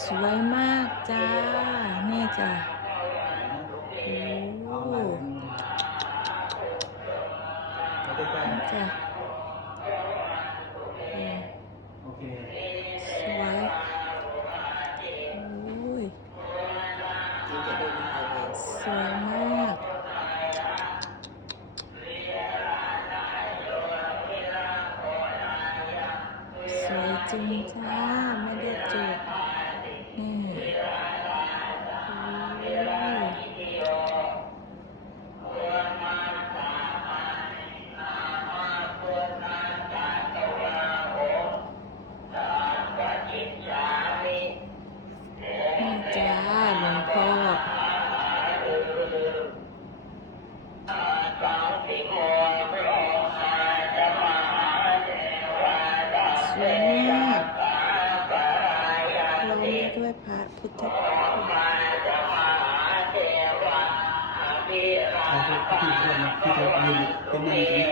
สวยมากจ้า นี่จ้ะโอ้เอาอะไรเอาใกล้ๆนี่นะจ้ะเออโอเคสวยโอ้ยที่จะได้ถ่ายไปสวยมากสวยจริงจ้า ไม่ได้จุด สวยมากลงไปด้วยพระพุทธคุณเอาที่เพื่อนนะที่เธอยืนเป็นนั่งอยู่ตรงนี้